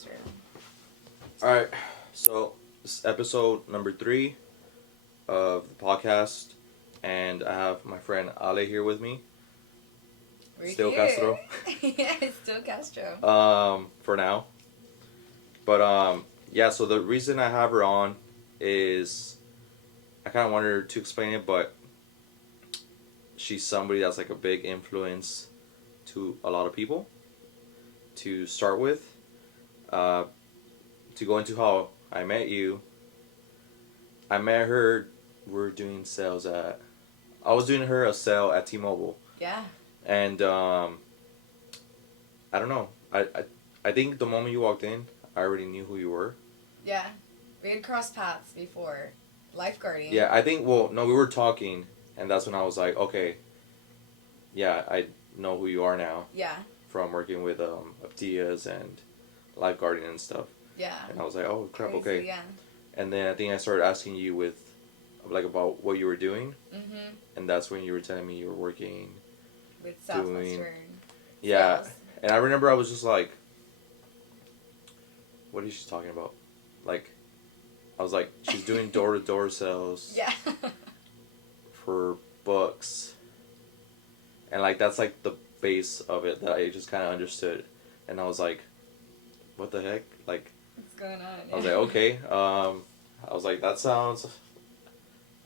Southwestern. Alright, so this is episode number 3 of the podcast, and I have my friend Ale here with me. We're Still here. Castro. Yeah, it's still Castro. For now. But, yeah, so the reason I have her on is I kind of wanted her to explain it, but she's somebody that's like a big influence to a lot of people to start with. To go into how I met you, I met her, we're doing sales I was doing her a sale at T-Mobile. Yeah. And, I don't know, I think the moment you walked in, I already knew who you were. Yeah. We had crossed paths before. Lifeguarding. Yeah, I think, well, no, we were talking, and that's when I was like, okay, yeah, I know who you are now. Yeah. From working with Aptias and lifeguarding and stuff. Yeah. And I was like, oh, crap, Crazy, okay. Yeah. And then I think I started asking you about what you were doing. Mm-hmm. And that's when you were telling me you were working. With Southwestern. Yeah. Sales. And I remember I was just like, what is she talking about? Like, I was like, she's doing door-to-door sales. Yeah. For books. And, like, that's, like, the base of it that I just kind of understood. And I was like, what the heck? Like, what's going on? I was like, okay. I was like, that sounds,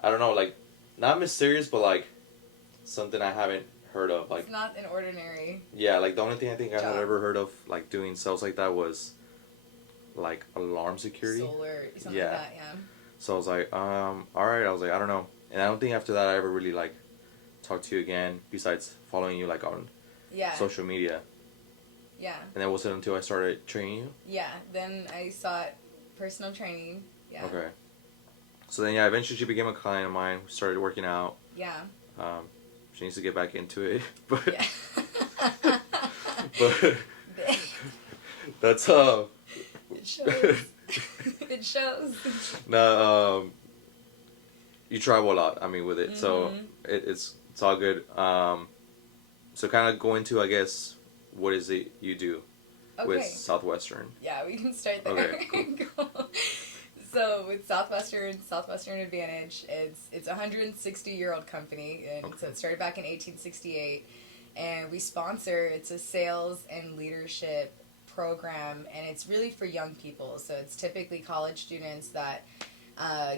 I don't know, like, not mysterious, but, like, something I haven't heard of. Like, it's not an ordinary. Yeah, like, the only thing I think I job. had ever heard of, like, doing sales like that was, like, alarm security. Solar, something Yeah. like that, yeah. So I was like, alright. I was like, I don't know. And I don't think after that I ever really, like, talked to you again, besides following you, like, on social media. Yeah. And then was it until I started training you? Yeah. Then I sought personal training. Yeah. Okay. So then, yeah, eventually she became a client of mine. We started working out. Yeah. She needs to get back into it. But, Yeah. but that's, It shows. It shows. No, you travel a lot, I mean, with it. Mm-hmm. So it's all good. So kind of go into, I guess, what is it you do with Southwestern? Yeah, we can start there. Okay, cool. So with Southwestern Advantage, it's a 160-year-old company, and so it started back in 1868, and we sponsor. It's a sales and leadership program, and it's really for young people. So it's typically college students that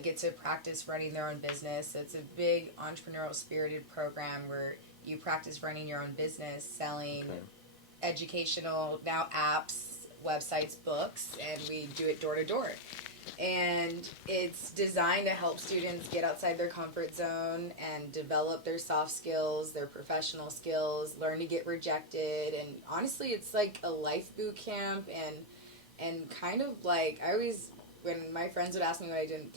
get to practice running their own business. So it's a big entrepreneurial spirited program where you practice running your own business, selling educational now apps, websites, books, and we do it door to door. And it's designed to help students get outside their comfort zone and develop their soft skills, their professional skills, learn to get rejected. And honestly, it's like a life boot camp and kind of like, I always, when my friends would ask me what I did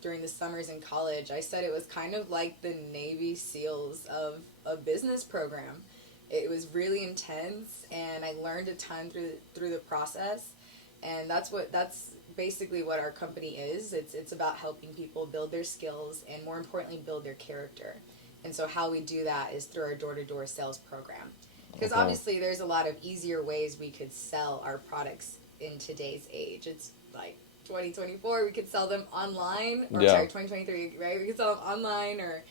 during the summers in college, I said it was kind of like the Navy SEALs of a business program. It was really intense, and I learned a ton through the process. And that's basically what our company is. It's about helping people build their skills and, more importantly, build their character. And so how we do that is through our door-to-door sales program. Because obviously there's a lot of easier ways we could sell our products in today's age. It's like 2024, we could sell them online. Or sorry, 2023, right? We could sell them online or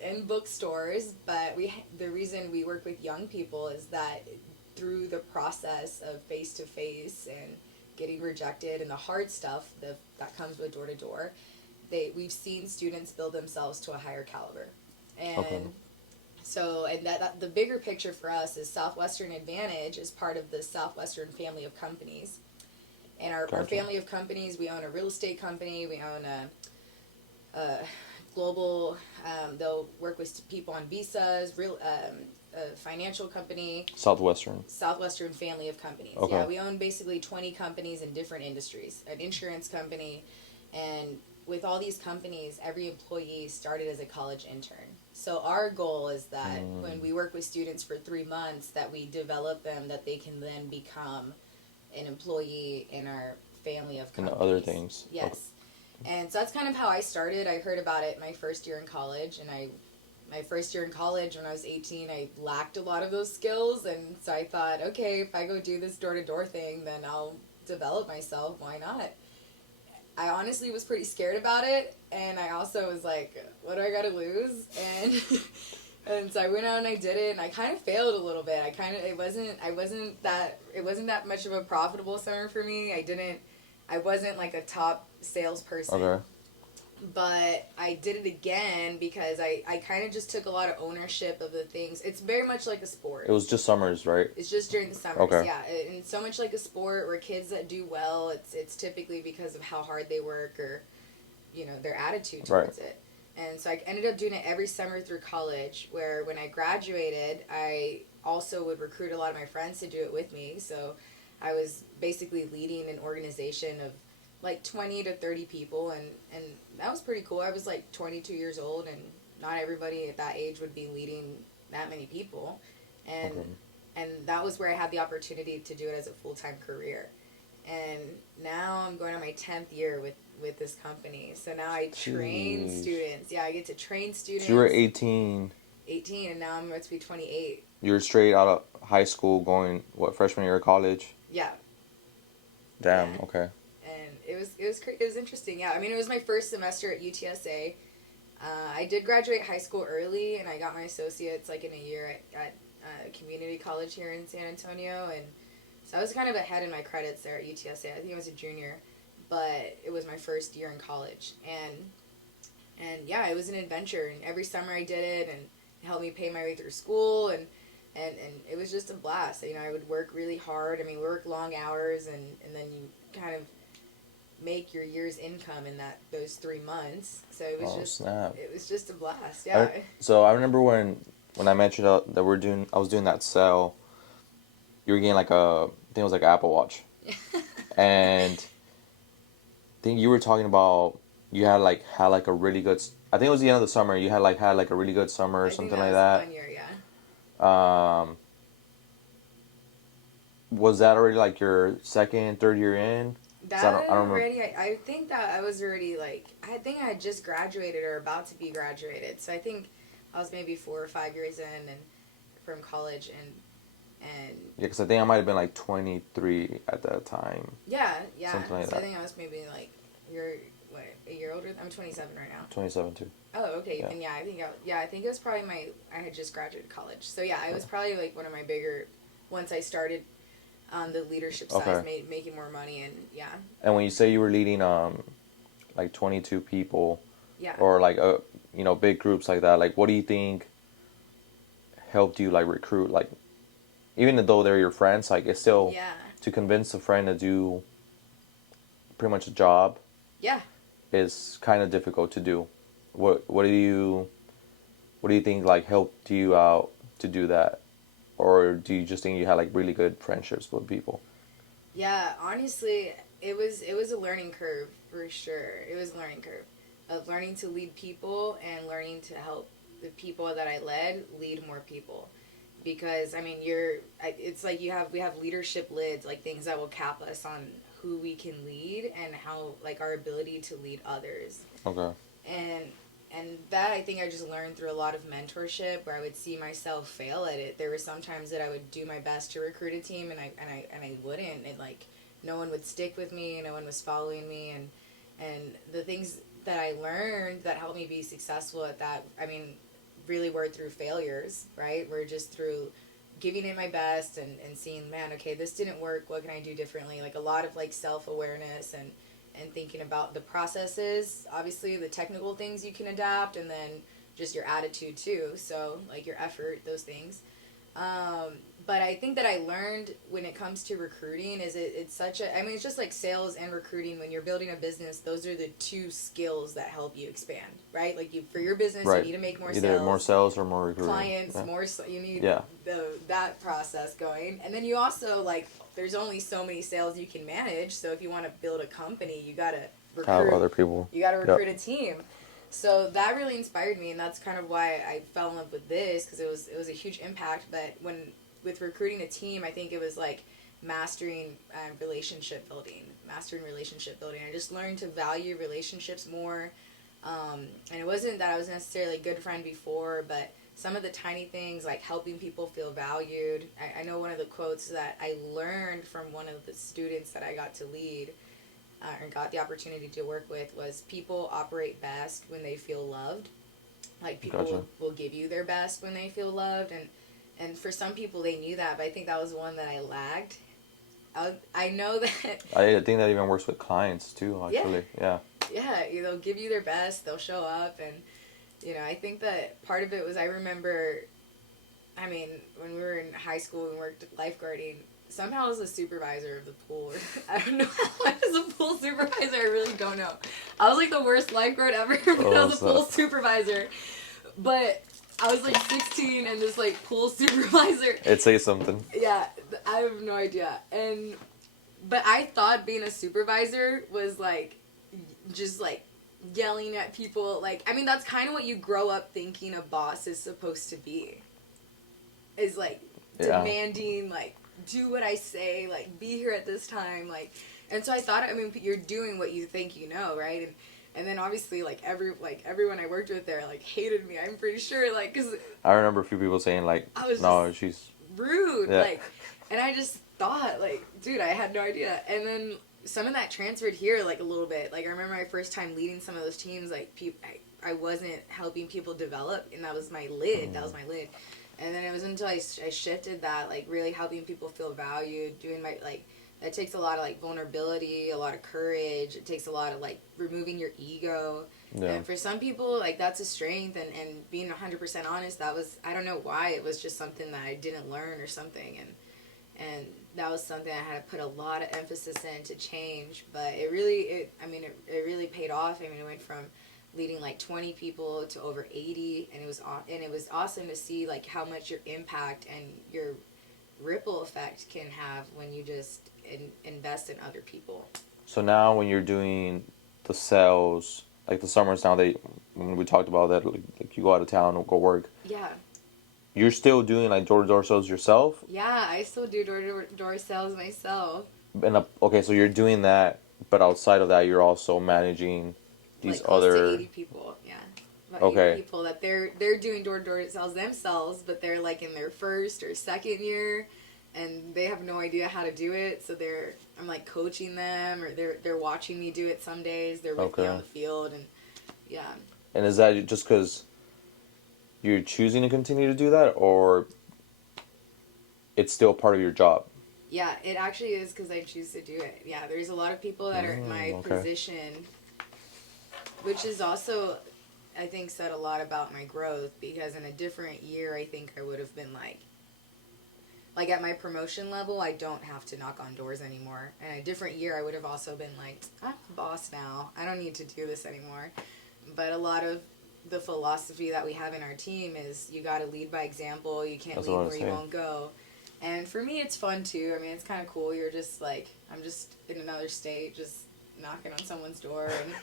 in bookstores. But the reason we work with young people is that through the process of face-to-face and getting rejected and the hard stuff that comes with door-to-door, we've seen students build themselves to a higher caliber. And so, and that the bigger picture for us is Southwestern Advantage is part of the Southwestern family of companies. And our family of companies, we own a real estate company, we own a global, they'll work with people on visas, a financial company. Southwestern family of companies. Okay. Yeah, we own basically 20 companies in different industries. An insurance company, and with all these companies, every employee started as a college intern. So our goal is that when we work with students for 3 months, that we develop them, that they can then become an employee in our family of companies. And other things. Yes. Okay. And so that's kind of how I started. I heard about it my first year in college, and I my first year in college when I was 18, I lacked a lot of those skills. And so I thought, okay, if I go do this door-to-door thing, then I'll develop myself. Why not? I honestly was pretty scared about it. And I also was like, what do I got to lose? And and so I went out and I did it, and I kind of failed a little bit. It wasn't that much of a profitable summer for me. I wasn't like a top salesperson. Okay. But I did it again because I kind of just took a lot of ownership of the things. It's very much like a sport. It was just summers, right? It's just during the summers, okay. yeah. And so much like a sport where kids that do well, it's typically because of how hard they work or, their attitude towards it. And so I ended up doing it every summer through college, where when I graduated, I also would recruit a lot of my friends to do it with me. So I was basically leading an organization of like 20 to 30 people, and that was pretty cool. I was like 22 years old, and not everybody at that age would be leading that many people. And that was where I had the opportunity to do it as a full-time career. And now I'm going on my 10th year with this company. So now I train students. Yeah, I get to train students. So you were 18. 18, and now I'm about to be 28. You were straight out of high school going, freshman year of college? Yeah. Damn, yeah. Okay. And it was interesting, yeah. I mean, it was my first semester at UTSA. I did graduate high school early, and I got my associates like in a year at community college here in San Antonio, and so I was kind of ahead in my credits there at UTSA. I think I was a junior, but it was my first year in college, and yeah, it was an adventure, and every summer I did it, and it helped me pay my way through school, and it was just a blast. I would work really hard. I mean, we work long hours, and then you kind of make your year's income in those 3 months. So it was it was just a blast. Yeah. So I remember when I mentioned that I was doing that sale, you were getting like I think it was like an Apple Watch. And I think you were talking about you had a really good, I think it was the end of the summer, you had a really good summer or something like that. 1 year, yeah. Was that already like your second, third year in? I think that I was already I think I had just graduated or about to be graduated. So I think I was maybe 4 or 5 years in and from college and yeah, because I think I might have been like 23 at that time. Yeah. Something like so that. I think I was maybe you're what, a year older? I'm 27 right now. 27 too. Oh, okay. Yeah. Then I think it was probably I had just graduated college. So yeah, it was probably like one of my bigger, once I started on the leadership side, making more money, and yeah. And when you say you were leading like 22 people, yeah, or like big groups like that, like what do you think helped you like recruit, like even though they're your friends, like it's still to convince a friend to do pretty much a job, is kind of difficult to do. What do you think like helped you out to do that? Or do you just think you had like really good friendships with people? Yeah, honestly, it was a learning curve for sure. It was a learning curve of learning to lead people and learning to help the people that I led lead more people. Because I mean, it's like we have leadership lids, like things that will cap us on who we can lead and how like our ability to lead others. Okay. And that I think I just learned through a lot of mentorship, where I would see myself fail at it. There were some times that I would do my best to recruit a team, and I wouldn't. And like no one would stick with me, no one was following me, and the things that I learned that helped me be successful at that, I mean, really were through failures, right? Were just through giving it my best and seeing, man, okay, this didn't work. What can I do differently? Like a lot of like self-awareness and thinking about the processes, obviously the technical things you can adapt, and then just your attitude too. So like your effort, those things. But I think that I learned when it comes to recruiting is it's just like sales and recruiting. When you're building a business, those are the two skills that help you expand, right? Like for your business, you need to make more sales. Either more sales or more recruiting. Clients, you need that process going. And then you also there's only so many sales you can manage. So if you want to build a company, you got to recruit have other people. You got to recruit a team. So that really inspired me, and that's kind of why I fell in love with this, because it was a huge impact. But with recruiting a team, I think it was like mastering relationship building. I just learned to value relationships more. And it wasn't that I was necessarily a good friend before, but some of the tiny things like helping people feel valued. I know one of the quotes that I learned from one of the students that I got to lead and got the opportunity to work with was people operate best when they feel loved. Like people Gotcha. will give you their best when they feel loved, and for some people they knew that, but I think that was one that I lagged. I know that. I think that even works with clients too. Actually, yeah. Yeah, they'll give you their best. They'll show up, and I think that part of it was I remember. I mean, when we were in high school and worked lifeguarding, somehow I was the supervisor of the pool. I don't know how I was a pool supervisor. I really don't know. I was like the worst lifeguard ever when I was a pool supervisor. But I was like 16 and this like pool supervisor. It says something. Yeah, I have no idea. But I thought being a supervisor was like, just like yelling at people. Like, I mean, that's kind of what you grow up thinking a boss is supposed to be. Is like demanding, like, do what I say, like, be here at this time, like, and so I thought, I mean, you're doing what you think you know, right? And then obviously, like, everyone I worked with there, like, hated me. I'm pretty sure, like, because I remember a few people saying like, "No, she's rude," like, and I just thought, like, dude, I had no idea. And then some of that transferred here, like, a little bit. Like, I remember my first time leading some of those teams, like, I wasn't helping people develop, and that was my lid. That was my lid. And then it was until I shifted that, like, really helping people feel valued, doing my, like, that takes a lot of, like, vulnerability, a lot of courage. It takes a lot of, like, removing your ego. Yeah. And for some people, like, that's a strength. And being 100% honest, that was, I don't know why, it was just something that I didn't learn or something. And that was something I had to put a lot of emphasis in to change. But it really paid off. I mean, it went from leading like 20 people to over 80, and it was awesome to see like how much your impact and your ripple effect can have when you just invest in other people. So now when you're doing the sales, like the summers now, when we talked about that, like you go out of town and go work. Yeah. You're still doing like door-to-door sales yourself? Yeah, I still do door-to-door sales myself. And okay, so you're doing that, but outside of that, you're also managing these like close other to 80 people, yeah. About okay. 80 people that they're doing door-to-door sales themselves, but they're like in their first or second year, and they have no idea how to do it. So I'm like coaching them, or they're watching me do it some days. They're with me on the field, and yeah. And is that just because you're choosing to continue to do that, or it's still part of your job? Yeah, it actually is because I choose to do it. Yeah, there's a lot of people that are in my position, which is also, I think, said a lot about my growth, because in a different year, I think I would have been like at my promotion level, I don't have to knock on doors anymore. And a different year, I would have also been like, I'm the boss now. I don't need to do this anymore. But a lot of the philosophy that we have in our team is you got to lead by example. You can't lead where you won't go. And for me, it's fun too. I mean, it's kind of cool. You're just like, I'm just in another state, just knocking on someone's door, and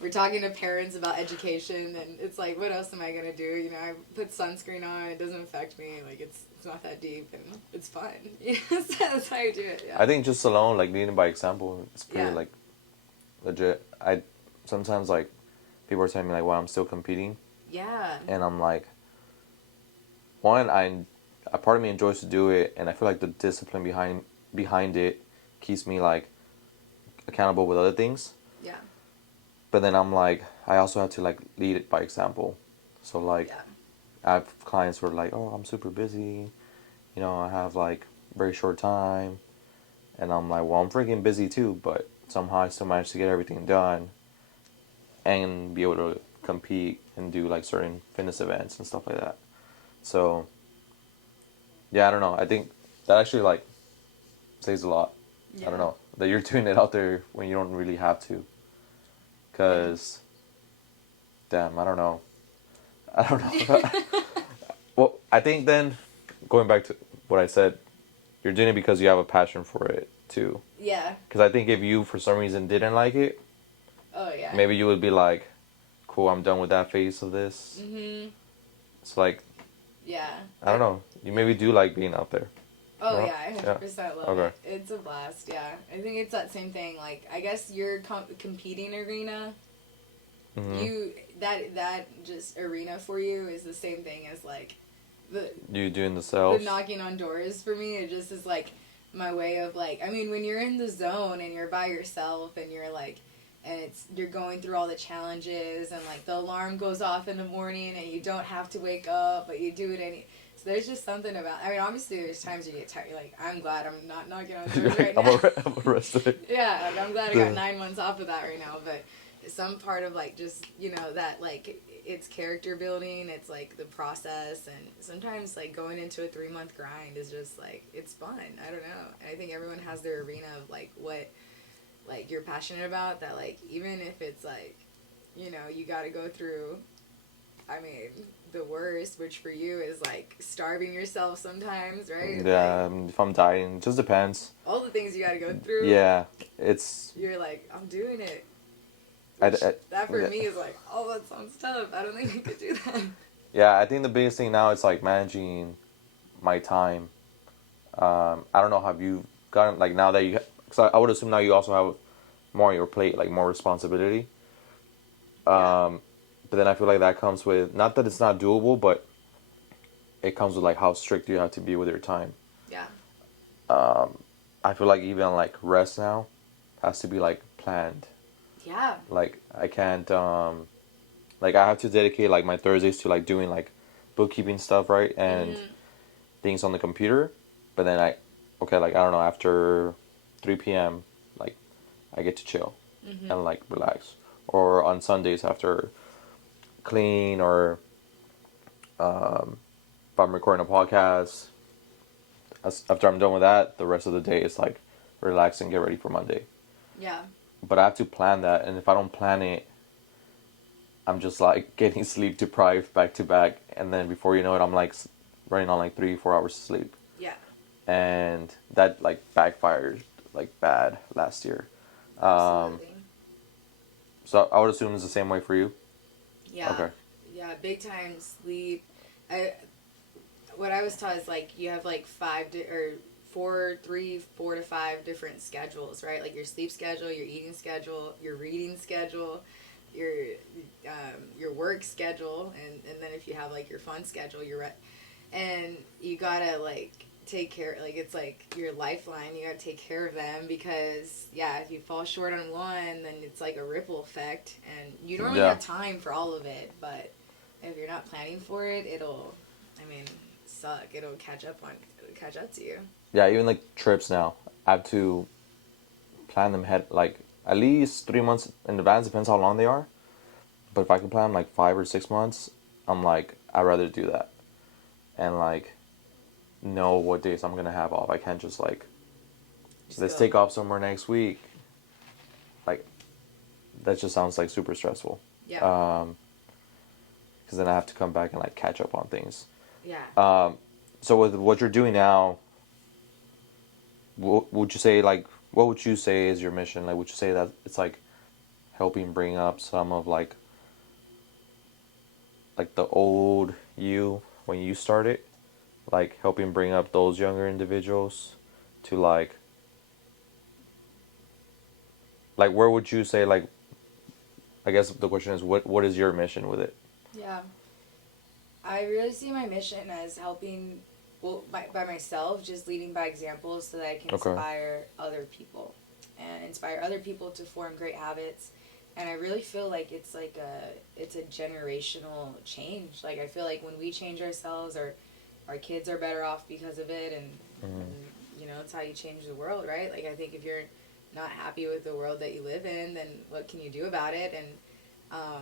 we're talking to parents about education, and it's like, what else am I going to do? You know, I put sunscreen on, it doesn't affect me. Like, it's not that deep, and it's fun. So that's how you do it, yeah. I think just alone, like, leading by example, it's pretty, like, legit. Sometimes, like, people are telling me, like, well, I'm still competing. Yeah. And I'm like, one, a part of me enjoys to do it, and I feel like the discipline behind it keeps me, like, accountable with other things. Yeah. But then I'm like, I also have to, like, lead it by example. So, like, I have clients who are like, oh, I'm super busy. You know, I have, like, very short time. And I'm like, well, I'm freaking busy too, but somehow I still manage to get everything done and be able to compete and do, like, certain fitness events and stuff like that. So, yeah, I don't know. I think that actually, like, says a lot. Yeah. I don't know. That you're doing it out there when you don't really have to. Because, damn, I don't know. Well, I think then, going back to what I said, you're doing it because you have a passion for it, too. Yeah. Because I think if you, for some reason, didn't like it, maybe you would be like, cool, I'm done with that phase of this. Mm-hmm. It's like, I don't know. You maybe do like being out there. Oh, no? Yeah, I 100% love it. It's a blast, yeah. I think it's that same thing. Like, I guess your competing arena, you that just arena for you is the same thing as like you doing the sales. The knocking on doors for me. It just is like my way of like, I mean, when you're in the zone and you're by yourself and you're like, and you're going through all the challenges and like the alarm goes off in the morning and you don't have to wake up, but you do it so there's just something about, I mean, obviously there's times you get tired. You're like, I'm glad I'm not knocking on doors right now. I'm arrested. Yeah, like I'm glad I got 9 months off of that right now, but some part of like just, that like it's character building, it's like the process, and sometimes like going into a 3-month grind is just like, it's fun. I don't know. And I think everyone has their arena of like what like you're passionate about, that like even if it's like, you got to go through, I mean, the worst, which for you is like starving yourself sometimes, right? Yeah, like, if I'm dying, it just depends. All the things you got to go through. Yeah, you're like, I'm doing it. That for me is like, oh, that sounds tough. I don't think I could do that. Yeah, I think the biggest thing now is like managing my time. I don't know, have you gotten, like, now that you, because I would assume now you also have more on your plate, like more responsibility. But then I feel like that comes with, not that it's not doable, but it comes with like how strict you have to be with your time. Yeah. I feel like even like rest now has to be like planned. Yeah. Like I can't, like I have to dedicate like my Thursdays to like doing like bookkeeping stuff, right? And things on the computer. But then like I don't know, after 3 p.m., like I get to chill and like relax. Or on Sundays after clean, or if I'm recording a podcast, after I'm done with that, the rest of the day is like relax and get ready for Monday. Yeah. But I have to plan that, and if I don't plan it, I'm just like getting sleep deprived back to back, and then before you know it, I'm like running on like 3-4 hours of sleep. Yeah. And that like backfired like bad last year. Absolutely. So I would assume it's the same way for you. Yeah. Okay. Yeah, big time sleep. What I was taught is like you have like 4 to 5 different schedules, right? Like your sleep schedule, your eating schedule, your reading schedule, your work schedule, and then if you have like your fun schedule, and you gotta like take care, like it's like your lifeline. You gotta take care of them, because if you fall short on one, then it's like a ripple effect, and you don't really have time for all of it. But if you're not planning for it, it'll suck. It'll catch up to you. Yeah, even like trips now, I have to plan them like at least 3 months in advance. Depends how long they are. But if I can plan like 5 or 6 months, I'm like, I'd rather do that, and like know what days I'm gonna have off. I can't just like, let's take off somewhere next week. Like, that just sounds like super stressful. Yeah. Because then I have to come back and like catch up on things. Yeah. So with what you're doing now, would you say like, what would you say is your mission? Like, would you say that it's like helping bring up some of like the old you when you started, like helping bring up those younger individuals to like where would you say, like, I guess the question is what is your mission with it? Yeah. I really see my mission as helping, by myself, just leading by example so that I can inspire other people. And inspire other people to form great habits. And I really feel like it's a generational change. Like, I feel like when we change ourselves, our kids are better off because of it. And it's how you change the world, right? Like, I think if you're not happy with the world that you live in, then what can you do about it? And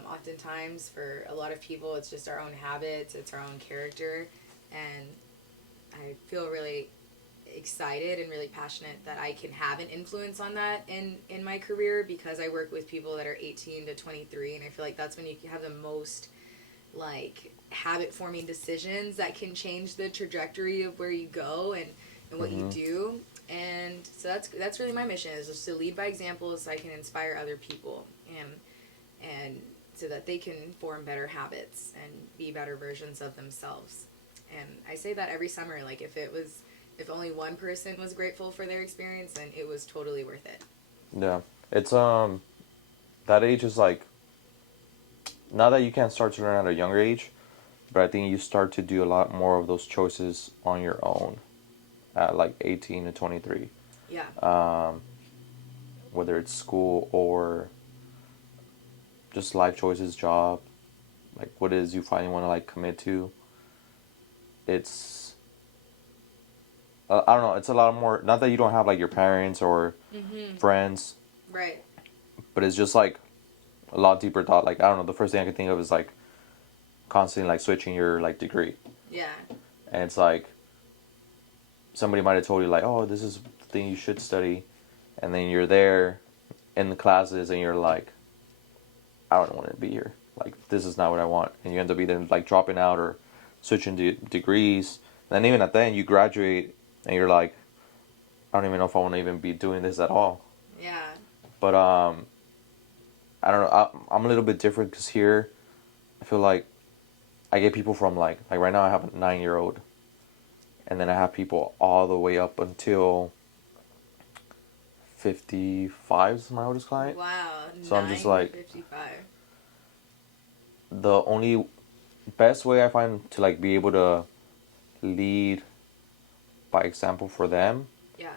oftentimes for a lot of people, it's just our own habits, it's our own character, and I feel really excited and really passionate that I can have an influence on that in my career, because I work with people that are 18 to 23, and I feel like that's when you have the most like habit forming decisions that can change the trajectory of where you go and what you do. And so that's really my mission, is just to lead by example so I can inspire other people, and so that they can form better habits and be better versions of themselves. And I say that every summer, like if only one person was grateful for their experience, then it was totally worth it. Yeah. It's that age is like not that you can't start to learn at a younger age, but I think you start to do a lot more of those choices on your own at like 18 to 23. Yeah. Whether it's school or just life choices, job, like what it is you finally want to like commit to. It's I don't know. It's a lot more. Not that you don't have like your parents or friends, Right. but it's just like a lot deeper thought. Like I don't know. The first thing I can think of is like constantly like switching your like degree, Yeah. and it's like somebody might have told you like, oh, this is the thing you should study, and then you're there in the classes and you're like, I don't want to be here. Like this is not what I want, and you end up either like dropping out or switching degrees. And then even at the end, you graduate and you're like, I don't even know if I want to even be doing this at all. Yeah. But I don't know. I'm a little bit different because here, I feel like I get people from like right now I have a 9-year-old, and then I have people all the way up until 55 is my oldest client. Wow. So I'm just like 55. The only best way I find to like be able to lead by example for them Yeah.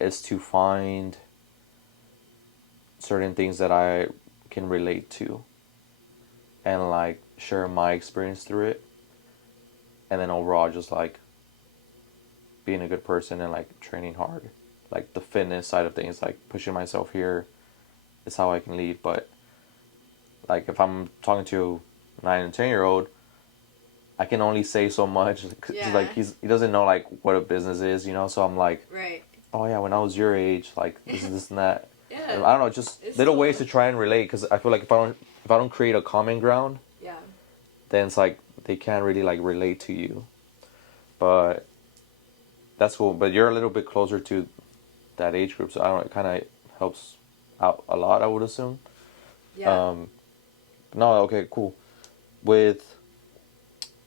is to find certain things that I can relate to and like share my experience through it, and then overall just like being a good person and like training hard, like the fitness side of things, like pushing myself here is how I can lead. But like if I'm talking to a 9 and 10-year-old, I can only say so much because like he doesn't know like what a business is, you know. So I'm like, right. Oh yeah, when I was your age, like this and that. Yeah. And I don't know, just It's little cool. ways to try and relate. Because I feel like if I don't create a common ground, Yeah. then it's like they can't really like relate to you. But that's cool. But you're a little bit closer to that age group, so I don't know. It kind of helps out a lot, I would assume. Yeah. No, okay, cool. With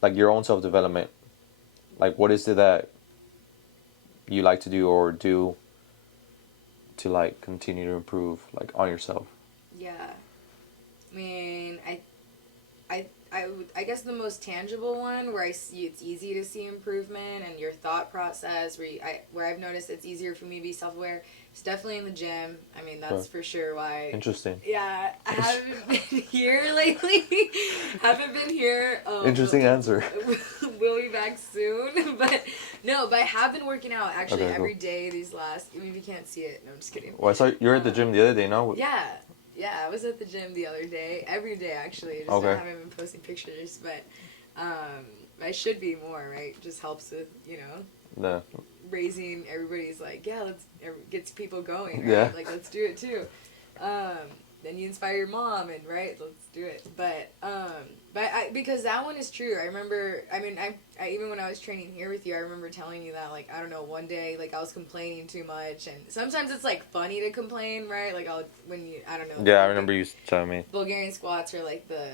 like your own self-development, like what is it that you like to do or do to like continue to improve like on yourself? Yeah. I mean, I guess the most tangible one where I see it's easy to see improvement and your thought process where I've noticed it's easier for me to be self-aware. It's definitely in the gym. I mean, that's for sure why. Interesting. Yeah, I haven't been here lately. Haven't been here. Interesting answer. We'll be back soon, but I have been working out actually Okay, every day these last. Maybe you can't see it. No, I'm just kidding. Well, I saw you were at the gym the other day, no? Yeah. Yeah, I was at the gym the other day. Every day, actually. Just Okay. I haven't been posting pictures, but I should be more, right? Just helps with, raising everybody's like, yeah, gets people going, right? Yeah. Like, let's do it too. Then you inspire your mom, and right, let's do it. But because that one is true. I remember. I mean, I even when I was training here with you, I remember telling you that like I don't know, one day like I was complaining too much, and sometimes it's like funny to complain, right? Like I don't know. Yeah, I remember you telling me. Bulgarian squats are like the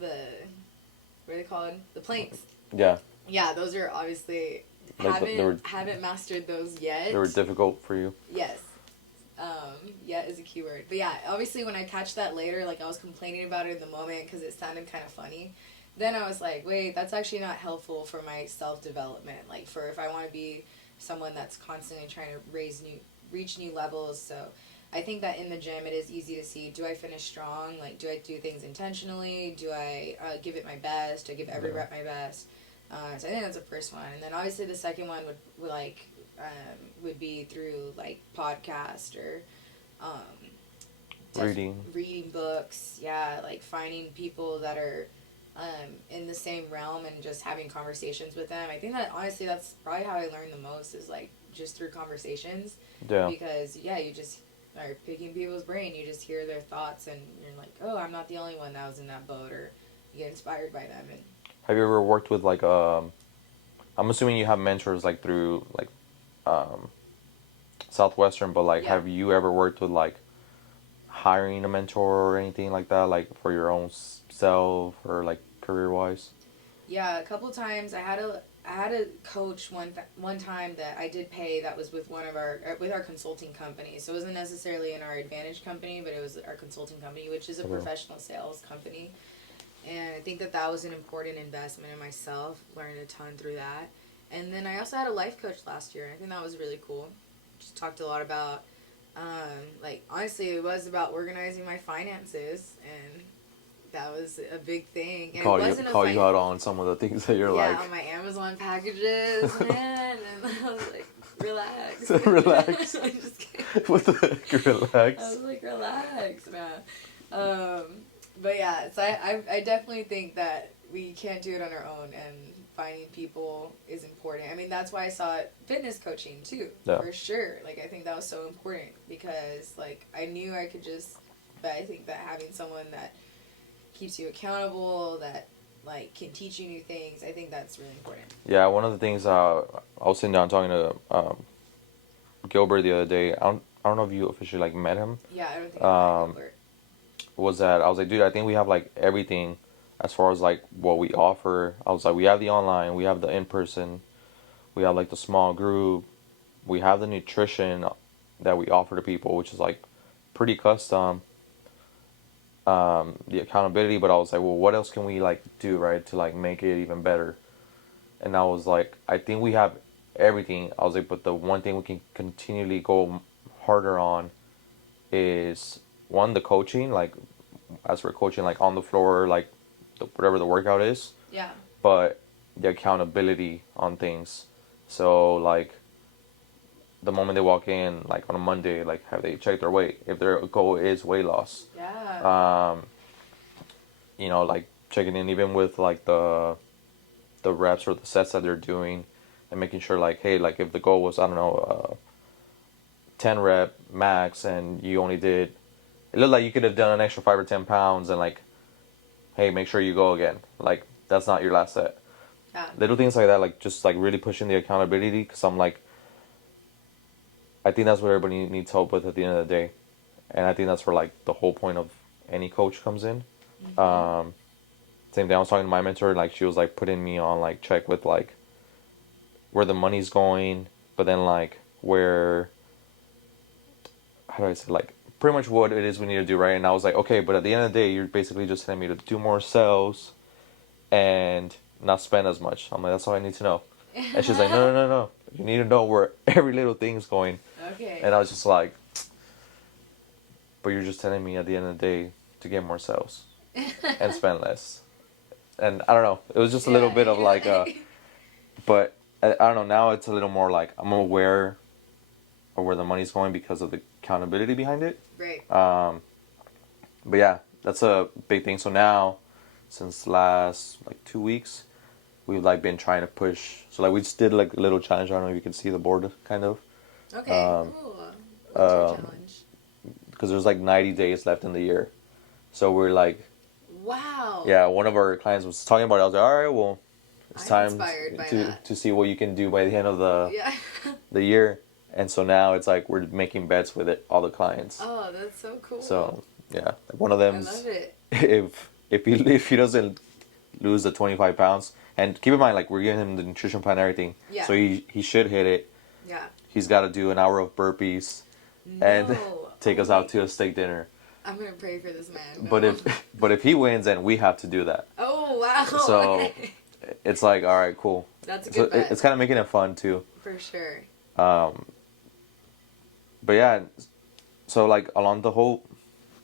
what are they called? The planks. Yeah. Yeah, those are obviously Like, haven't mastered those yet. They were difficult for you. Yes. Yet is a keyword. But yeah, obviously when I catch that later, like I was complaining about it in the moment because it sounded kind of funny. Then I was like, wait, that's actually not helpful for my self-development. Like for if I want to be someone that's constantly trying to reach new levels. So I think that in the gym it is easy to see, do I finish strong? Like, do I do things intentionally? Do I give it my best? Do I give every rep my best? So I think that's the first one. And then obviously the second one would be through like podcast or reading books. Yeah, like finding people that are in the same realm and just having conversations with them. I think that honestly that's probably how I learn the most is like just through conversations. Yeah. Because you just are picking people's brain. You just hear their thoughts and you're like, oh, I'm not the only one that was in that boat, or you get inspired by them. And have you ever worked with like I'm assuming you have mentors like through like Southwestern, but like have you ever worked with like hiring a mentor or anything like that, like for your own self or like career wise? Yeah, a couple times I had I had a coach one time that I did pay that was with with our consulting company. So it wasn't necessarily in our Advantage company, but it was our consulting company, which is a professional sales company. And I think that was an important investment in myself. Learned a ton through that. And then I also had a life coach last year. I think that was really cool. Just talked a lot about, honestly, it was about organizing my finances, and that was a big thing. And call you out on some of the things that you're like. Yeah, on my Amazon packages, man. And I was like, relax. Relax. I'm just kidding. What the heck? Relax. I was like, relax, man. But yeah, so I definitely think that we can't do it on our own, and finding people is important. I mean, that's why I saw fitness coaching too, for sure. Like, I think that was so important because, like, I knew I could but I think that having someone that keeps you accountable, that, like, can teach you new things, I think that's really important. Yeah, one of the things I was sitting down talking to Gilbert the other day. I don't know if you officially, like, met him. Yeah, I don't think I met Gilbert. Was that I was like, dude, I think we have, like, everything as far as, like, what we offer. I was like, we have the online, we have the in-person, we have, like, the small group, we have the nutrition that we offer to people, which is, like, pretty custom. The accountability, but I was like, well, what else can we, like, do, right, to, like, make it even better? And I was like, I think we have everything. I was like, but the one thing we can continually go harder on is, one, the coaching, like, as for coaching, like, on the floor, like, whatever the workout is. Yeah. But the accountability on things. So, like, the moment they walk in, like, on a Monday, like, have they checked their weight? If their goal is weight loss. Yeah. You know, like, checking in even with, like, the reps or the sets that they're doing, and making sure, like, hey, like, if the goal was, I don't know, 10 rep max, and you only did, it looked like you could have done an extra 5 or 10 pounds, and, like, hey, make sure you go again. Like, that's not your last set. Yeah. Little things like that, like, just, like, really pushing the accountability, because I'm like, I think that's what everybody needs help with at the end of the day. And I think that's where, like, the whole point of any coach comes in. Mm-hmm. Same thing, I was talking to my mentor, like, she was, like, putting me on, like, check with, like, where the money's going, but then, like, where, how do I say, like, pretty much what it is we need to do, right? And I was like, okay, but at the end of the day, you're basically just telling me to do more sales and not spend as much. I'm like, that's all I need to know. And she's like, no. You need to know where every little thing's going. Okay. And I was just like, but you're just telling me at the end of the day to get more sales and spend less. And I don't know. It was just a little bit of like but I don't know. Now it's a little more like I'm aware of where the money's going because of the accountability behind it. Right. But yeah, that's a big thing. So now, since last like 2 weeks, we've like been trying to push. So like we just did like a little challenge. I don't know if you can see the board, kind of. Okay. Cool. What's your challenge? Because there's like 90 days left in the year, so we're like. Wow. Yeah, one of our clients was talking about it. I was like, all right, well, it's time to see what you can do by the end of the year. And so now it's like we're making bets with it, all the clients. Oh, that's so cool. So yeah, one of them. I love it. If he doesn't lose the 25 pounds, and keep in mind, like, we're giving him the nutrition plan and everything. Yeah. So he should hit it. Yeah. He's got to do an hour of burpees, and take us out to a steak dinner. I'm gonna pray for this man. No. But if he wins, then we have to do that. Oh wow! So it's like, all right, cool. That's a good bet. It's kind of making it fun too. For sure. But yeah, so like along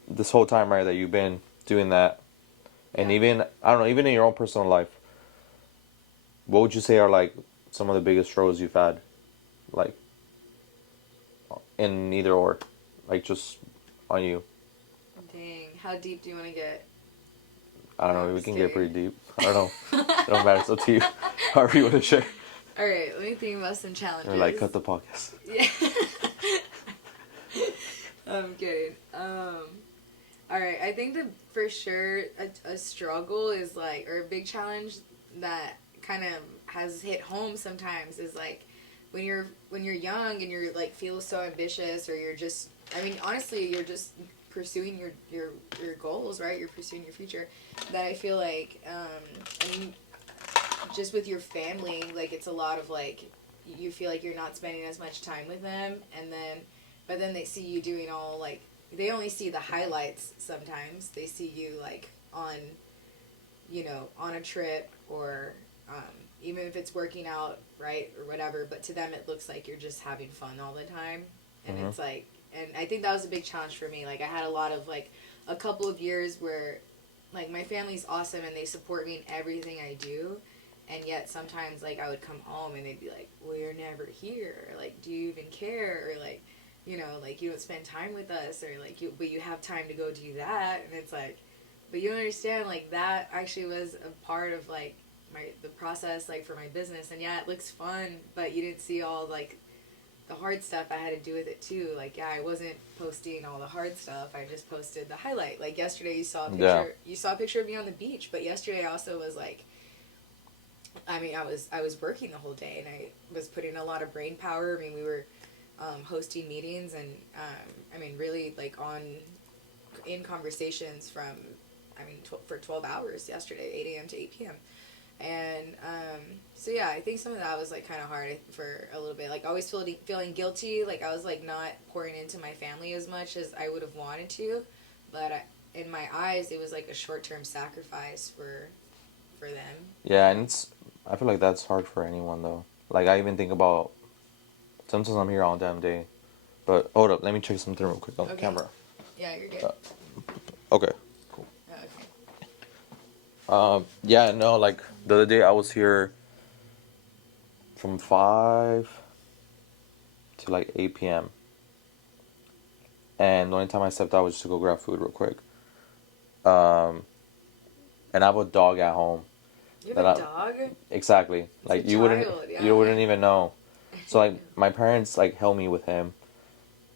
this whole time, right, that you've been doing that, and even I don't know, even in your own personal life, what would you say are like some of the biggest struggles you've had, like in either or, like just on you? Dang, how deep do you want to get? I don't know. We can get pretty deep. I don't know. It don't matter. It's up to you. However you want to share. All right, let me think about some challenges. Or like cut the podcast. Yeah. I'm kidding. All right, I think that for sure a struggle is like, or a big challenge that kind of has hit home sometimes is like when you're young and you're like feel so ambitious, or you're just, I mean, honestly, you're just pursuing your goals, right? You're pursuing your future. That I feel like, just with your family, like it's a lot of like you feel like you're not spending as much time with them, and then but then they see you doing all like they only see the highlights sometimes. They see you like on on a trip or even if it's working out, right, or whatever, but to them it looks like you're just having fun all the time. And it's like, and I think that was a big challenge for me. Like I had a lot of like a couple of years where like my family's awesome and they support me in everything I do, and yet sometimes like I would come home and they'd be like, well, you're never here, or like, do you even care, or like, like you don't spend time with us, or like but you have time to go do that. And it's like, but you don't understand, like that actually was a part of like the process, like for my business. And yeah, it looks fun, but you didn't see all like the hard stuff I had to do with it too. Like, yeah, I wasn't posting all the hard stuff. I just posted the highlight. Like yesterday, you saw a picture. Yeah. You saw a picture of me on the beach, but yesterday I also was like, I mean, I was working the whole day, and I was putting a lot of brain power. I mean, we were hosting meetings, and I mean, really like in conversations from, I mean, for 12 hours yesterday, 8 a.m. to 8 p.m. And so yeah, I think some of that was like kind of hard for a little bit. Like always feeling guilty. Like I was like not pouring into my family as much as I would have wanted to, but in my eyes, it was like a short-term sacrifice for them. Yeah, and I feel like that's hard for anyone though. Like I even think about sometimes I'm here all damn day, but hold up, let me check something real quick on the camera. Yeah, you're good. Okay. Yeah, no, like the other day I was here from 5 to like 8 p.m. And the only time I stepped out was just to go grab food real quick. And I have a dog at home. You have a dog? Exactly. It's like you wouldn't even know. So like my parents like held me with him,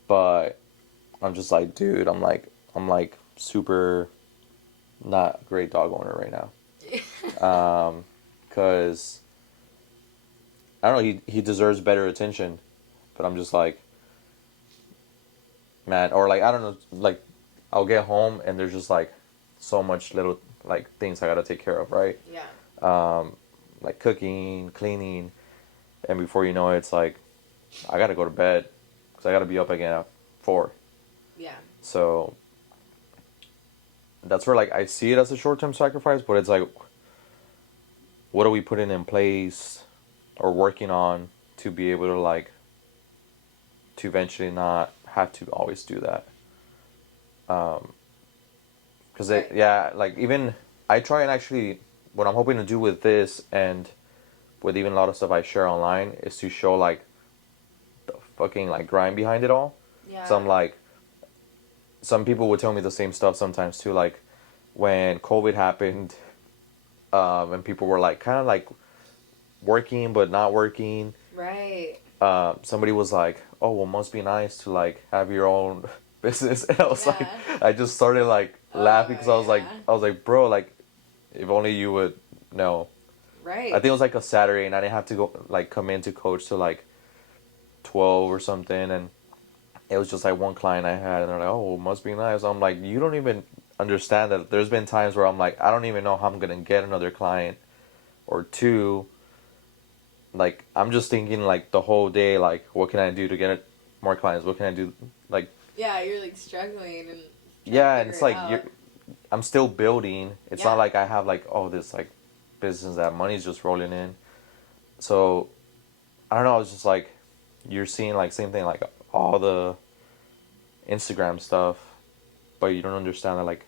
but I'm just like, dude, I'm like super not a great dog owner right now. Cause I don't know, he deserves better attention, but I'm just like, man, or like, I don't know, like I'll get home and there's just like so much little like things I gotta take care of, right? Yeah. Like cooking, cleaning, and before you know it, it's like I gotta go to bed because I gotta be up again at 4. Yeah. So that's where like I see it as a short-term sacrifice, but it's like, what are we putting in place or working on to be able to like to eventually not have to always do that? Because like even I try and actually what I'm hoping to do with this and with even a lot of stuff I share online is to show like the fucking like grind behind it all. Yeah. So I'm like, some people would tell me the same stuff sometimes too, like when COVID happened, and people were like kind of like working but not working. Right. Somebody was like, oh, well, must be nice to like have your own business. And I was like, I just started like laughing because I was like, bro, like if only you would know. Right. I think it was like a Saturday and I didn't have to go like come in to coach till like 12 or something, and it was just like one client I had, and they're like, oh, well, must be nice. I'm like, you don't even understand that there's been times where I'm like, I don't even know how I'm gonna get another client or two. Like I'm just thinking like the whole day, like what can I do to get more clients? What can I do? Like yeah, you're like struggling and and it's like I'm still building. It's not like I have like this like business that money's just rolling in. So I don't know. I was just like, you're seeing like same thing like all the Instagram stuff, but you don't understand that like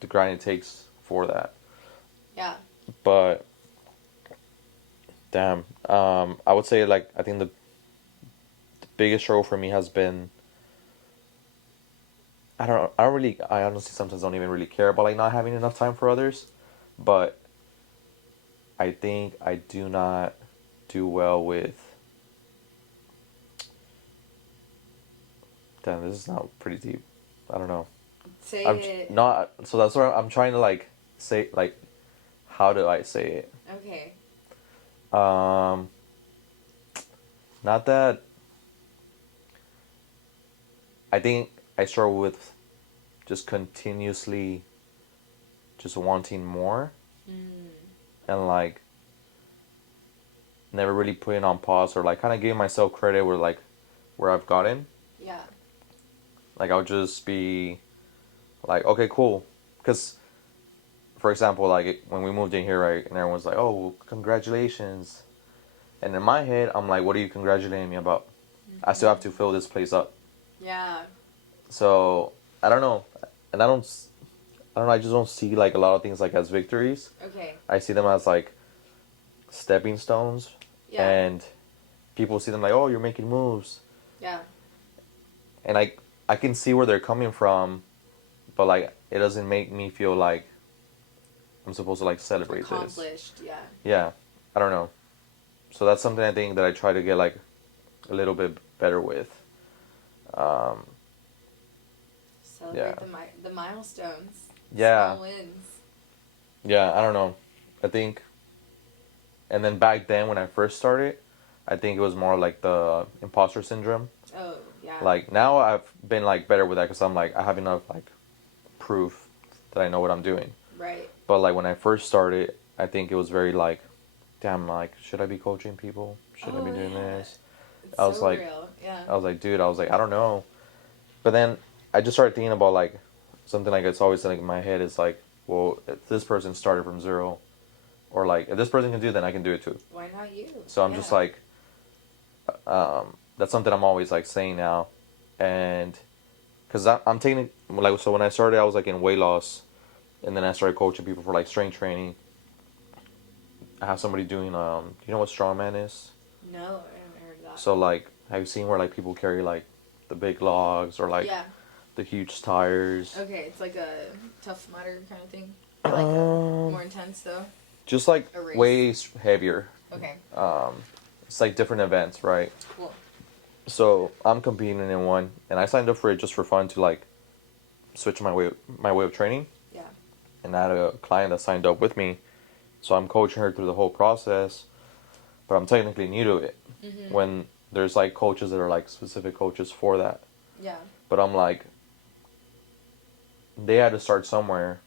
the grind it takes for that. Yeah. But damn, I would say like I think the biggest struggle for me has been I honestly sometimes don't even really care about like not having enough time for others, but I think I do not do well with. Damn, this is not pretty deep. I don't know. Say it. Not so that's where I'm trying to like say like, how do I say it? Okay. Not that. I think I struggle with just continuously just wanting more. And like never really putting on pause or like kind of giving myself credit where like where I've gotten. Yeah. Like I'll just be like, okay, cool, because for example, like when we moved in here, right, and everyone's like, oh, congratulations, and in my head, I'm like, what are you congratulating me about? I still have to fill this place up. Yeah. So I don't know, and I don't know. I just don't see like a lot of things like as victories. Okay. I see them as like stepping stones, Yeah. and people see them like, oh, you're making moves, Yeah. and I can see where they're coming from, but like it doesn't make me feel like I'm supposed to like celebrate this. Accomplished. Yeah. Yeah, I don't know. So that's something I think that I try to get like a little bit better with. Celebrate Yeah. the milestones. Yeah. Small wins. Yeah, I don't know. I think, and then back then when I first started, I think it was more like the imposter syndrome. Oh, yeah. Like now I've been like better with that because I'm like I have enough like proof that I know what I'm doing. Right. But like when I first started, I think it was very like, damn, like should I be coaching people? Should I be doing this? It's I was so like, real. Yeah. I was like, dude, I was like, I don't know. But then I just started thinking about like something like it's always like in my head is like, well, if this person started from zero, or like if this person can do it, then I can do it too. Why not you? So I'm just like, that's something I'm always like saying now, and because I'm taking like so when I started I was like in weight loss, and then I started coaching people for like strength training. I have somebody doing you know what strongman is? No, I haven't heard that. So like have you seen where like people carry like the big logs or like Yeah. the huge tires? Okay, it's like a Tough Mudder kind of thing. Or like more intense though. Just like A race. way heavier. Okay. It's like different events, right? Cool. So I'm competing in one, and I signed up for it just for fun to like switch my way of training. Yeah. And I had a client that signed up with me, so I'm coaching her through the whole process. But I'm technically new to it. Mm-hmm. When there's like coaches that are like specific coaches for that. Yeah. But I'm like, they had to start somewhere.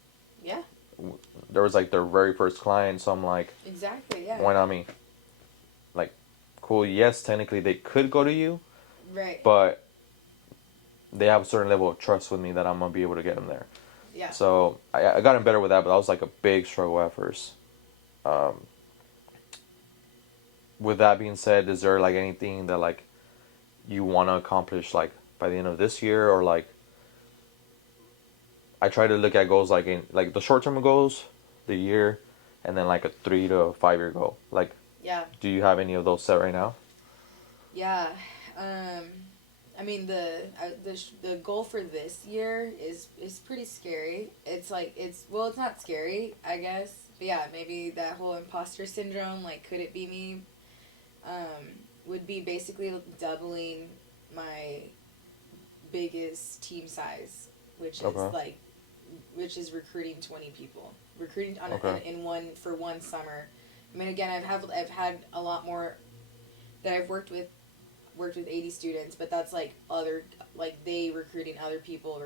Yeah. There was like their very first client, so I'm like, Exactly. Yeah. why not me? Like, cool. Yes, technically they could go to you, Right. but they have a certain level of trust with me that I'm gonna be able to get them there. Yeah. So I gotten better with that, but that was like a big struggle at first. With that being said, is there like anything that like you want to accomplish like by the end of this year, or like I try to look at goals like in like the short term goals, the year, and then like a 3 to 5 year goal. Like, Yeah. do you have any of those set right now? Yeah. I mean the goal for this year is pretty scary. It's like it's not scary, I guess. But yeah, maybe that whole imposter syndrome, like could it be me? Would be basically doubling my biggest team size, which is Okay. which is recruiting 20 people. Recruiting on Okay. in one for one summer. I mean, again, I've had a lot more that I've worked with 80 students, but that's like they recruiting other people.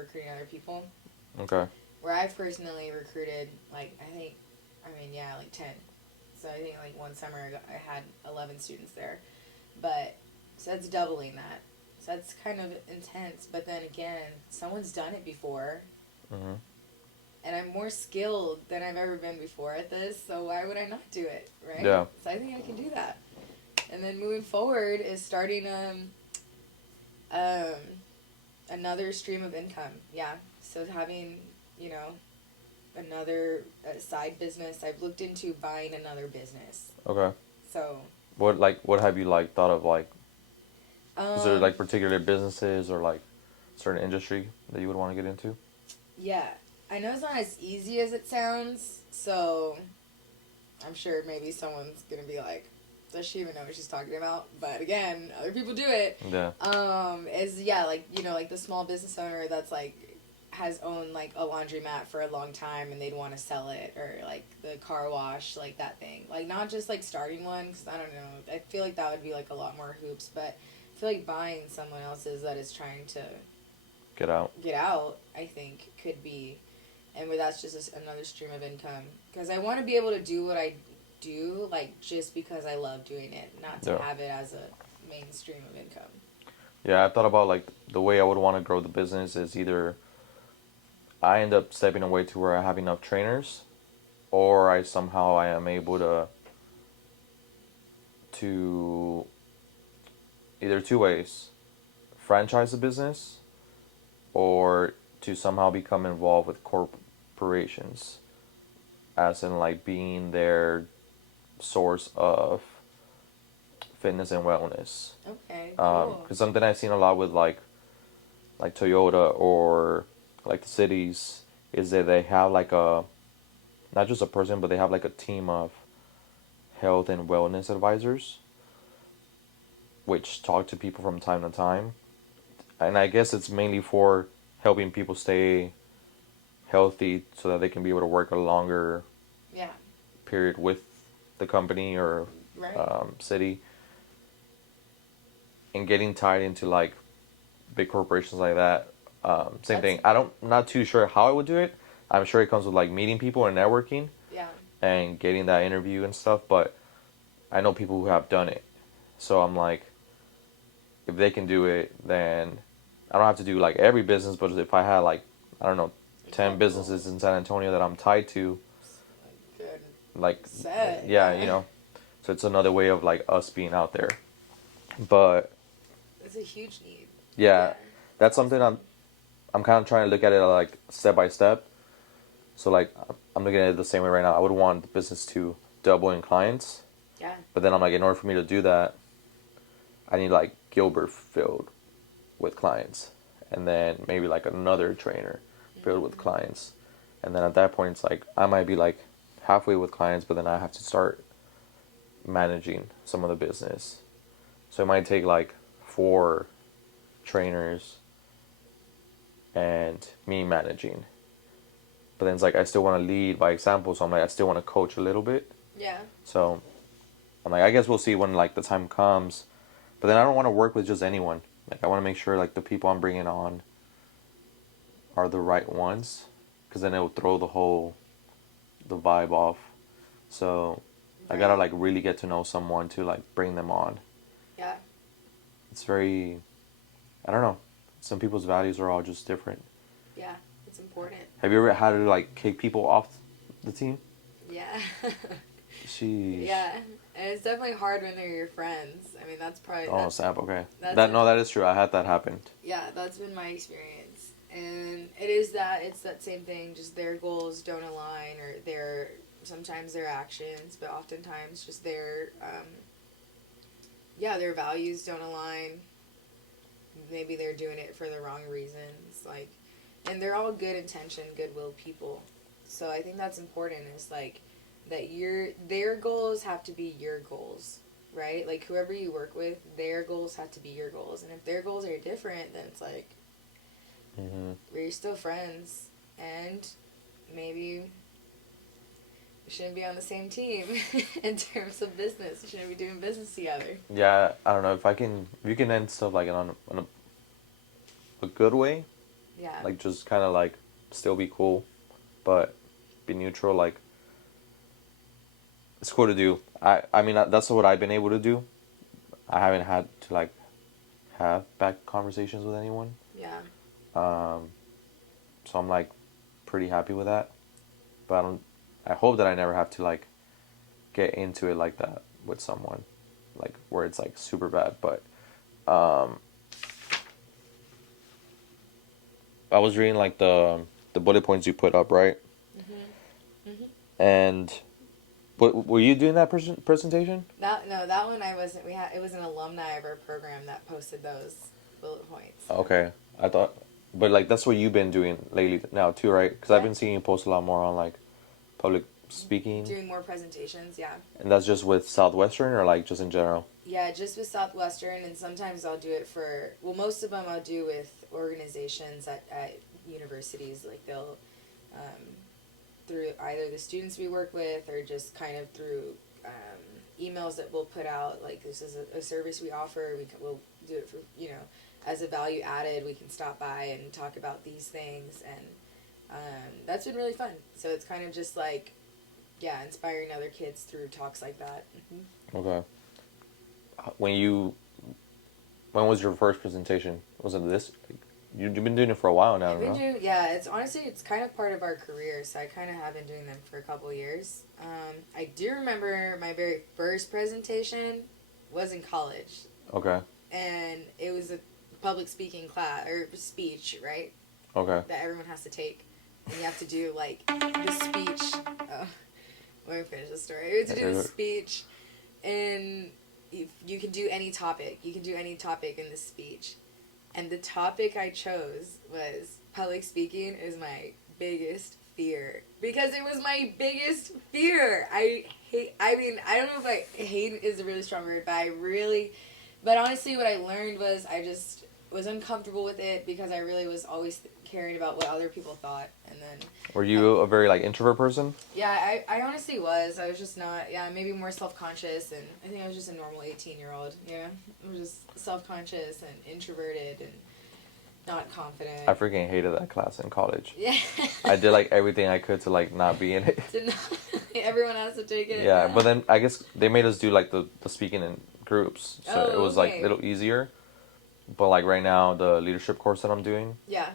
Okay. Where I've personally recruited like 10. So I think like one summer I had 11 students there, but so that's doubling that. So that's kind of intense. But then again, someone's done it before, Mhm. and I'm more skilled than I've ever been before at this. So why would I not do it, right? Yeah. So I think I can do that. And then moving forward is starting another stream of income. Yeah. So having another side business. I've looked into buying another business. Okay. So. What have you like thought of like? Is there like Um, particular businesses or like certain industry that you would want to get into? yeah. I know it's not as easy as it sounds, so I'm sure maybe someone's gonna be like, does she even know what she's talking about? But again, other people do it. Yeah. Like the small business owner that's like has owned like a laundromat for a long time and they'd want to sell it, or like the car wash, like that thing. Like not just like starting one, because I don't know. I feel like that would be like a lot more hoops, but I feel like buying someone else's that is trying to Get out. I think could be, and where that's just another stream of income, because I want to be able to do what I do, like, just because I love doing it, not to have it as a main stream of income. Yeah, I thought about, like, the way I would want to grow the business is either I end up stepping away to where I have enough trainers, or I am able to either two ways, franchise a business, or to somehow become involved with corporations, as in, like, being their source of fitness and wellness. Okay, cool. Because something I've seen a lot with, like Toyota or, like, the cities, is that they have, like, not just a person, but they have, like, a team of health and wellness advisors, which talk to people from time to time. And I guess it's mainly for helping people stay healthy so that they can be able to work a longer period with the company or city. And getting tied into, like, big corporations like that. Same thing. Not too sure how I would do it. I'm sure it comes with, like, meeting people and networking. Yeah. And getting that interview and stuff. But I know people who have done it. So I'm like, if they can do it, then I don't have to do, like, every business. But if I had, like, I don't know, 10 businesses in San Antonio that I'm tied to. Good. Like, set. Yeah, you know. So it's another way of, like, us being out there. But it's a huge need. Yeah, that's something I'm kind of trying to look at it, like, step by step. So, like, I'm looking at it the same way right now. I would want the business to double in clients. Yeah. But then I'm like, in order for me to do that, I need, like, Gilbert filled with clients. And then maybe, like, another trainer filled with clients. And then at that point, it's like, I might be, like, halfway with clients, but then I have to start managing some of the business. So it might take, like, 4 trainers and me managing. But then it's like, I still want to lead by example, so I'm like, I still want to coach a little bit. Yeah. So I'm like, I guess we'll see when, like, the time comes. But then I don't want to work with just anyone. Like, I want to make sure, like, the people I'm bringing on are the right ones, because then it will throw the vibe off. So I gotta, like, really get to know someone to, like, bring them on. Yeah. It's very, I don't know. Some people's values are all just different. Yeah, it's important. Have you ever had to, like, kick people off the team? Yeah. Sheesh. Yeah, and it's definitely hard when they're your friends. I mean, that's probably... Oh, snap, okay. That is true. I had that happen. Yeah, that's been my experience. And it's that same thing, just their goals don't align, or sometimes their actions, but oftentimes just their values don't align. Maybe they're doing it for the wrong reasons, like, and they're all good intention, goodwill people. So I think that's important, is, like, that their goals have to be your goals, right? Like, whoever you work with, their goals have to be your goals. And if their goals are different, then it's like, we're still friends, and maybe we shouldn't be on the same team in terms of business. We shouldn't be doing business together. Yeah, I don't know, if you can end stuff, like, on a good way. Yeah. Like, just kind of, like, still be cool, but be neutral. Like, it's cool to do. I mean, that's what I've been able to do. I haven't had to, like, have bad conversations with anyone. Yeah. So I'm, like, pretty happy with that. But I hope that I never have to, like, get into it like that with someone, like, where it's, like, super bad. But I was reading, like, the bullet points you put up, right? And were you doing that presentation? That one I wasn't. It was an alumni of our program that posted those bullet points. Okay, I thought, but, like, that's what you've been doing lately now too, right? Because I've been seeing you post a lot more on, like, public speaking. Doing more presentations, yeah. And that's just with Southwestern, or, like, just in general? Yeah, just with Southwestern, and sometimes I'll do it most of them I'll do with organizations at universities. Like, they'll, through either the students we work with, or just kind of through emails that we'll put out, like, this is a service we offer, we'll do it for, as a value added, we can stop by and talk about these things, and that's been really fun. So it's kind of just like inspiring other kids through talks like that. Mm-hmm. Okay. When was your first presentation? Was it this? You've been doing it for a while now, no? It's honestly, it's kind of part of our career, so I kind of have been doing them for a couple years. I do remember my very first presentation was in college. Okay. And it was a public speaking class, or speech, right? Okay. That everyone has to take. And you have to do, like, the speech. Oh, let me finish the story. You have to do the speech, and you can do any topic. You can do any topic in the speech. And the topic I chose was public speaking is my biggest fear. Because it was my biggest fear. I don't know if hate is a really strong word, but honestly what I learned was I just was uncomfortable with it because I really was always caring about what other people thought. And then... Were you a very, like, introvert person? Yeah, I honestly was. I was just not, maybe more self-conscious, and I think I was just a normal 18-year-old, I was just self-conscious and introverted and not confident. I freaking hated that class in college. Yeah. I did, like, everything I could to, like, not be in it. Everyone has to take it. Yeah, but then I guess they made us do, like, the speaking in groups, so it was, like, a little easier. But, like, right now, the leadership course that I'm doing... Yeah.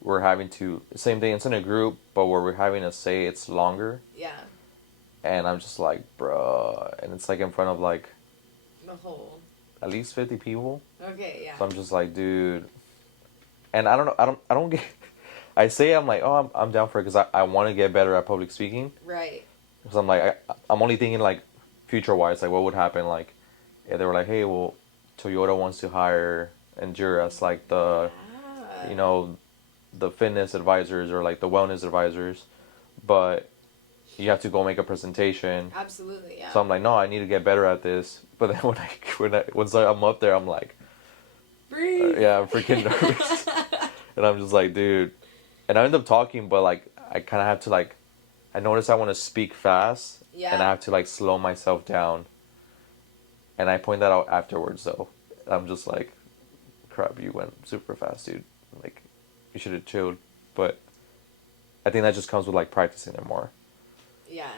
We're having to, same thing, it's in a group, but where we're having to say it's longer. Yeah. And I'm just like, bruh. And it's like in front of like... The whole... At least 50 people. Okay, yeah. So I'm just like, dude. And I don't know, I don't get... I say I'm like, oh, I'm down for it because I want to get better at public speaking. Right. Because I'm like, I'm only thinking like future-wise, like what would happen, like, if they were like, hey, well, Toyota wants to hire Endura as like the, the fitness advisors or like the wellness advisors, but you have to go make a presentation. Absolutely, yeah. So I'm like, no, I need to get better at this. But then once I'm up there, I'm like, breathe. I'm freaking nervous. And I'm just like, dude. And I end up talking, but like I kind of have to like, I notice I want to speak fast, and I have to like slow myself down. And I point that out afterwards, though. I'm just like, crap, you went super fast, dude. Like, you should have chilled. But I think that just comes with, like, practicing it more. Yeah.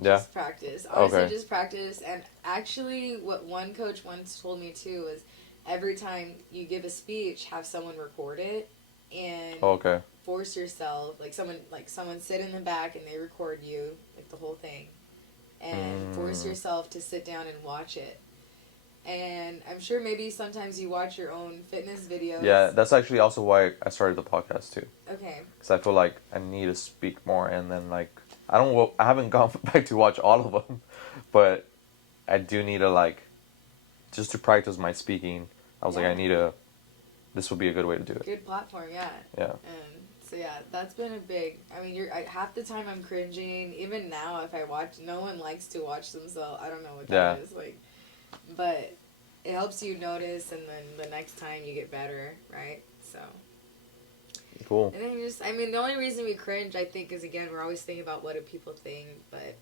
Yeah? Just practice. Honestly, just practice. And actually, what one coach once told me, too, was every time you give a speech, have someone record it. And force yourself. Like, someone sit in the back and they record you, like, the whole thing. And force yourself to sit down and watch it. And I'm sure maybe sometimes you watch your own fitness videos. Yeah, that's actually also why I started the podcast too. Okay. Because I feel like I need to speak more, and then like I haven't gone back to watch all of them, but I do need to like just to practice my speaking. I was like, this would be a good way to do it. Good platform, yeah. Yeah. So yeah, that's been a big. I mean, half the time I'm cringing. Even now, if I watch, no one likes to watch themselves. I don't know what that is like. But it helps you notice, and then the next time you get better, right? So. Cool. And then the only reason we cringe, I think, is again, we're always thinking about what do people think, but at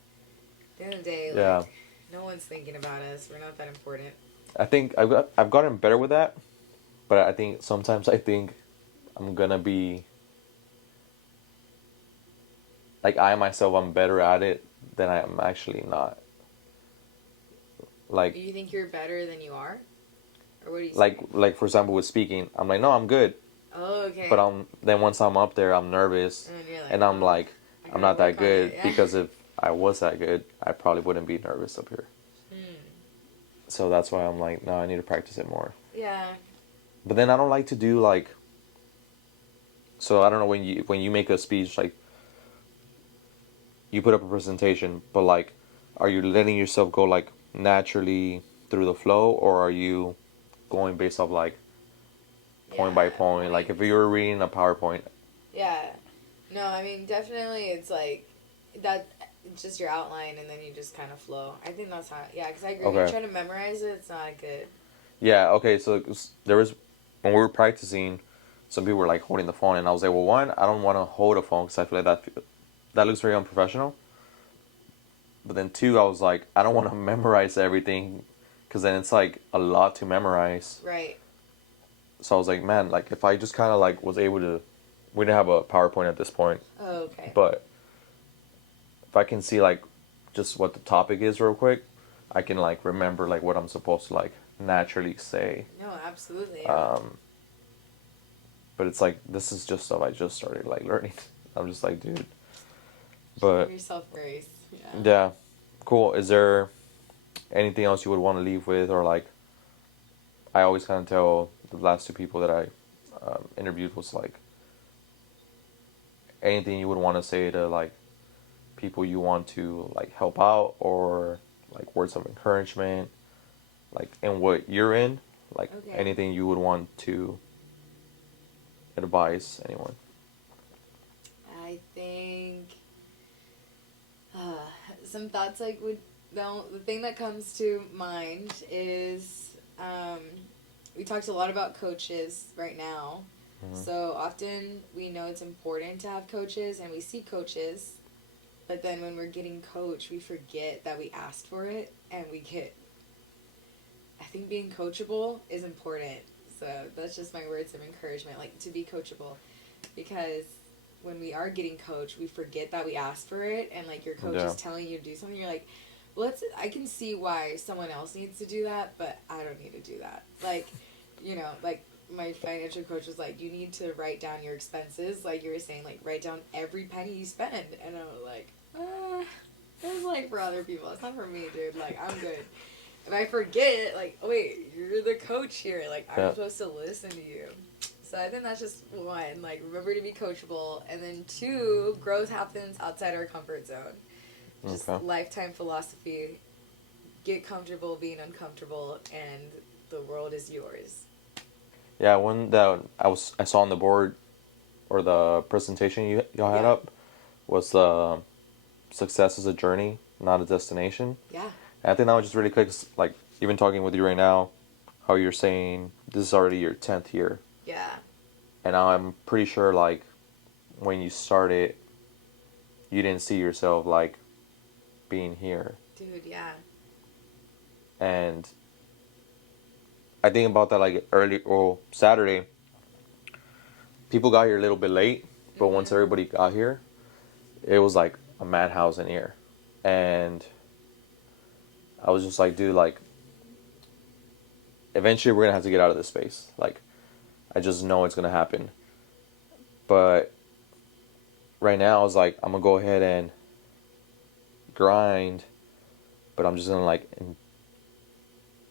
the end of the day, like, no one's thinking about us. We're not that important. I think I've gotten better with that, but I think sometimes I'm gonna be, like, I myself, I'm better at it than I am actually not. Like, do you think you're better than you are? Or what do you like for example with speaking, I'm like, no, I'm good. Oh, okay. But then once I'm up there, I'm nervous, and I'm like, I'm not that good, because if I was that good, I probably wouldn't be nervous up here. So that's why I'm like, no, I need to practice it more. Yeah. But then I don't like to do like. So I don't know, when you make a speech, like, you put up a presentation, but like, are you letting yourself go like naturally through the flow, or are you going based off like point by point? Like if you were reading a PowerPoint. Yeah. No, I mean, definitely it's like that. It's just your outline, and then you just kind of flow. I think that's how. Yeah, because I agree. When you're trying to memorize it, it's not good. Yeah. Okay. So there was, when we were practicing, some people were like holding the phone, and I was like, well, one, I don't want to hold a phone because I feel like that looks very unprofessional. But then two, I was like, I don't want to memorize everything, because then it's like a lot to memorize. Right. So I was like, man, like if I just kind of like was able to, we didn't have a PowerPoint at this point. Oh, okay. But if I can see like just what the topic is real quick, I can like remember like what I'm supposed to like naturally say. No, absolutely. But it's like this is just stuff I just started like learning. I'm just like, dude. But give yourself grace. Yeah. yeah, cool. Is there anything else you would want to leave with, or like? I always kind of tell the last two people that I interviewed was like anything you would want to say to like people you want to like help out, or like words of encouragement, like in what you're in, like anything you would want to advise anyone. I think some thoughts like would the thing that comes to mind is we talked a lot about coaches right now. So often we know it's important to have coaches and we see coaches, but then when we're getting coached, we forget that we asked for it and I think being coachable is important. So that's just my words of encouragement, like to be coachable, because when we are getting coached, we forget that we asked for it, and like your coach is telling you to do something, you're like, well, I can see why someone else needs to do that, but I don't need to do that. Like, like my financial coach was like, you need to write down your expenses, like you were saying, like write down every penny you spend, and I was like, that's like for other people, it's not for me, dude. Like I'm good. And I forget, like, oh wait, you're the coach here. Like, I'm supposed to listen to you. So I think that's just one. Like, remember to be coachable. And then two, growth happens outside our comfort zone. Just lifetime philosophy. Get comfortable being uncomfortable, and the world is yours. Yeah, one that I saw on the board, or the presentation y'all had up, was the success is a journey, not a destination. Yeah. And I think that would just really click, like, even talking with you right now, how you're saying this is already your 10th year. Yeah. And I'm pretty sure, like, when you started, you didn't see yourself, like, being here. Dude, yeah. And I think about that, like, Saturday, people got here a little bit late, but once everybody got here, it was, like, a madhouse in here. And I was just like, dude, like, eventually we're going to have to get out of this space. Like, I just know it's going to happen. But right now, I was like, I'm going to go ahead and grind, but I'm just going to, like,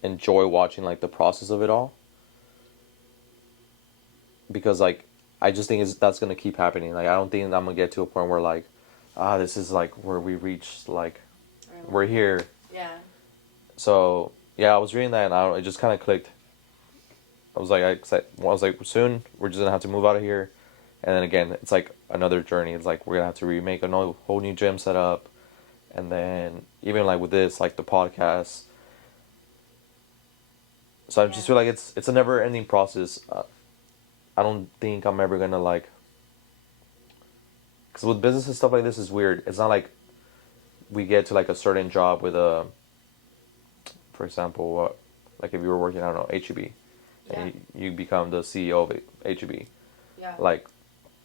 enjoy watching, like, the process of it all. Because, like, I just think that's going to keep happening. Like, I don't think I'm going to get to a point where, like, this is, like, where we reached, like, we're here. Yeah. So, yeah, I was reading that, and it just kind of clicked. I was like, soon we're just going to have to move out of here. And then again, it's like another journey. It's like we're going to have to remake a whole new gym setup. And then even like with this, like the podcast. So I just feel like it's a never-ending process. I don't think I'm ever going to like... Because with business and stuff like this, is weird. It's not like we get to like a certain job with a... For example, like if you were working, I don't know, HEB, and you become the CEO of HEB. Yeah. Like,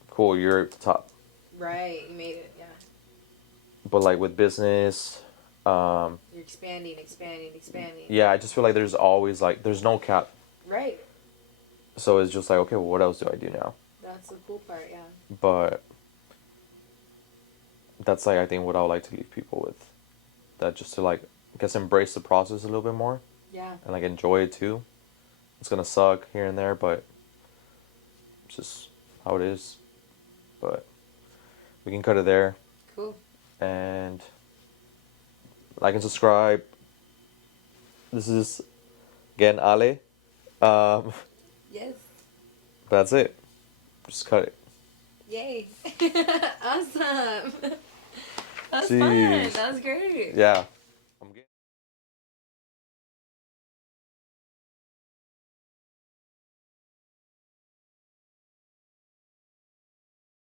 cool, you're at the top. Right, you made it, yeah. But like with business, you're expanding. Yeah, I just feel like there's always like, there's no cap. Right. So it's just like, okay, well, what else do I do now? That's the cool part, yeah. But that's like, I think what I would like to leave people with. That just to like, I guess embrace the process a little bit more. Yeah. And like enjoy it too. It's gonna suck here and there, but it's just how it is. But we can cut it there. Cool. And like and subscribe. This is again Ale. Yes. That's it. Just cut it. Yay. Awesome. That was Jeez. fun. That was great. Yeah.